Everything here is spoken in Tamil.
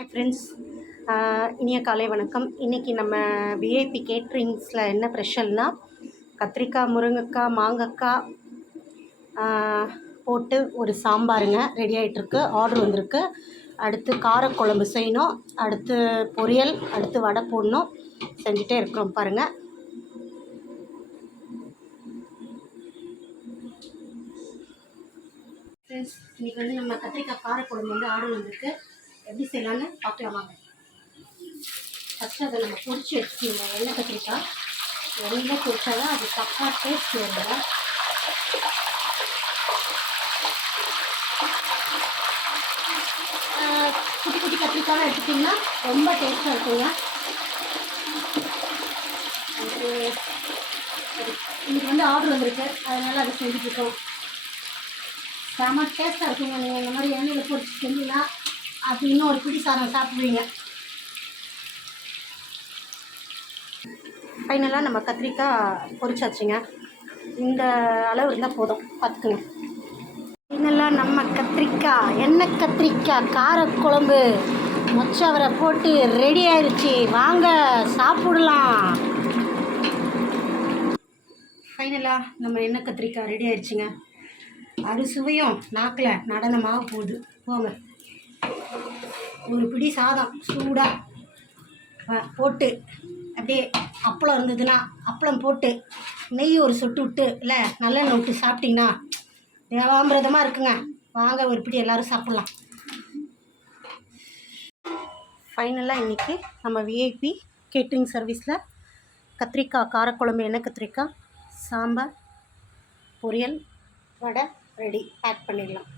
ஹாய் ஃப்ரெண்ட்ஸ், இனிய காலை வணக்கம். இன்றைக்கி நம்ம விஐபி கேட்ரிங்ஸில் என்ன ஸ்பெஷல்னால் கத்திரிக்காய், முருங்கைக்காய், மாங்காய் போட்டு ஒரு சாம்பாருங்க ரெடி ஆகிட்டுருக்கு. ஆர்டர் வந்திருக்கு. அடுத்து காரக்குழம்பு செய்யணும், அடுத்து பொரியல், அடுத்து வடை போடணும். செஞ்சுட்டே இருக்கிறோம் பாருங்கள். ஃப்ரெண்ட்ஸ், இன்றைக்கி நம்ம கத்திரிக்காய் காரக்குழம்பு ஆர்டர் வந்திருக்கு. எப்படி செய்யலான்னு பார்க்கலாமாங்க. ஃபஸ்ட்டு அதை நம்ம பொரிச்சு வச்சுக்கோங்க. எண்ணெய் கத்திரிக்காய் எண்ணெயில் பொரிச்சா தான் அது தப்பாக டேஸ்ட் வருங்க. குட்டி குட்டி கத்திரிக்காய் எடுத்துட்டிங்கன்னா ரொம்ப டேஸ்ட்டாக இருக்குங்க. இன்றைக்கி ஆர்டர் வந்திருக்கு, அதனால் அதை செஞ்சுட்ருக்கோம். செம டேஸ்ட்டாக இருக்குங்க. நீங்கள் இந்த மாதிரி எண்ணெயில் பொரிச்சு செஞ்சீங்கன்னா அது இன்னும் ஒரு பிடி சாதம் சாப்பிடுவீங்க. ஃபைனலாக நம்ம கத்திரிக்காய் பொரிச்சாச்சுங்க. இந்த அளவு இருந்தால் போதும், பார்த்துக்குங்க. ஃபைனலாக நம்ம கத்திரிக்காய் எண்ணெய் கத்திரிக்காய் காரக்குழம்பு மொச்சவரை போட்டு ரெடி ஆயிடுச்சு. வாங்க சாப்பிடலாம். ஃபைனலாக நம்ம எண்ணெய் கத்திரிக்காய் ரெடி ஆயிடுச்சுங்க. அறுசுவையும் நாக்கில் நடனமாக போகுது. போங்க, ஒரு பிடி சாதம் சூடாக போட்டு அப்படியே அப்பளம் இருந்ததுன்னா அப்பளம் போட்டு நெய் ஒரு சொட்டு விட்டு இல்லை நல்லெண்ணெய் விட்டு சாப்பிட்டிங்கன்னா தேவாமிரதமாக இருக்குங்க. வாங்க ஒரு பிடி எல்லோரும் சாப்பிட்லாம். ஃபைனலாக இன்றைக்கி நம்ம விஐபி கேட்ரிங் சர்வீஸில் கத்திரிக்காய் காரக்குழம்பு, எண்ணெய் கத்திரிக்காய், சாம்பார், பொரியல், வடை ரெடி. பேக் பண்ணிடலாம்.